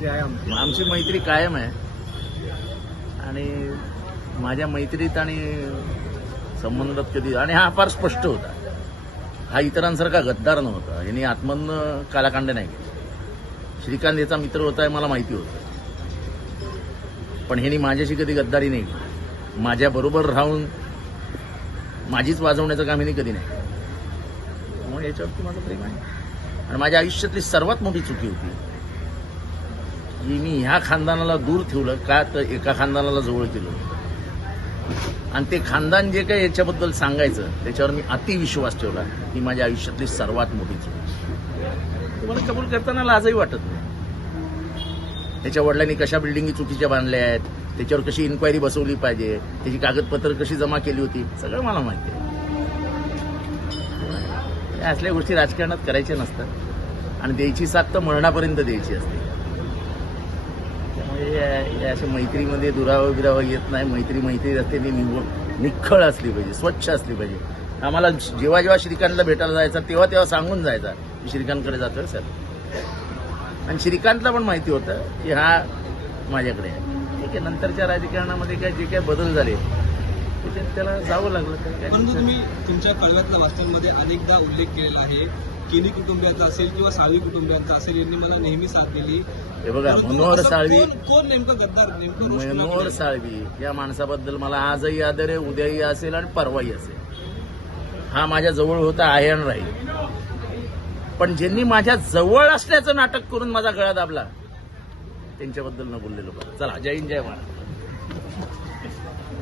मैत्री आहे आमची. आमची मैत्री कायम आहे आणि माझ्या मैत्रीत आणि संबंधात कधी आणि हा फार स्पष्ट होता. हा इतरांसारखा गद्दार नव्हता. यांनी आत्मन कालाकांड नाही केला. श्रीकांत याचा मित्र होता हे मला माहिती होतं, पण ह्यांनी माझ्याशी कधी गद्दारी नाही केली. माझ्याबरोबर राहून माझीच वाजवण्याचं काम ह्यांनी कधी नाही केलं. त्यामुळे याच्यावरती माझं प्रेम आहे. आणि माझ्या आयुष्यातली सर्वात मोठी चुकी होती की मी ह्या खानदानाला दूर ठेवलं का, तर एका खानदानाला जवळ केलं आणि ते खानदान जे काही याच्याबद्दल सांगायचं त्याच्यावर मी अतिविश्वास ठेवला. ही माझ्या आयुष्यातली सर्वात मोठी चूक. तुम्हाला कबूल करताना लाजही वाटत नाही. त्याच्या वडिलांनी कशा बिल्डिंगी चुकीच्या बांधल्या आहेत, त्याच्यावर कशी इन्क्वायरी बसवली पाहिजे, त्याची कागदपत्र कशी जमा केली होती, सगळं मला माहिती आहे. या असल्या गोष्टी राजकारणात करायच्या नसतात आणि द्यायची साथ तर मरणापर्यंत द्यायची असते. त्यामुळे या अशा मैत्रीमध्ये दुरावा बिरावा येत नाही. मैत्री असते ती निखळ असली पाहिजे, स्वच्छ असली पाहिजे. आम्हाला जेव्हा जेव्हा श्रीकांतला भेटायला जायचा तेव्हा सांगून जायचा मी श्रीकांतकडे जातोय सर. आणि श्रीकांतला पण माहिती होतं की हा माझ्याकडे आहे. ठीक आहे, नंतरच्या राजकारणामध्ये काय जे काय बदल झाले त्याच्यात त्याला जावं लागलं. परंतु तुम्ही तुमच्या कळव्यातल्या वाचनांमध्ये अनेकदा उल्लेख केलेला आहे, केनी कुटुंबियांचा असेल किंवा साळवी कुटुंबियांचा असेल, यांनी मला नेहमी साथ दिली. हे बघा, मनोहर साळवी, कोण नेमकं गद्दार, नेमकं मनोहर साळवी या माणसाबद्दल मला आजही आदर आहे, उद्याही असेल आणि परवाही असेल. हा माझ्या जवळ होता, आहे आणि राहील. पण ज्यांनी माझ्या जवळ असल्याचं नाटक करून माझा गळा दाबला त्यांच्याबद्दल न बोललेलो बरं. चला, जय हिंद, जय महाराष्ट्र.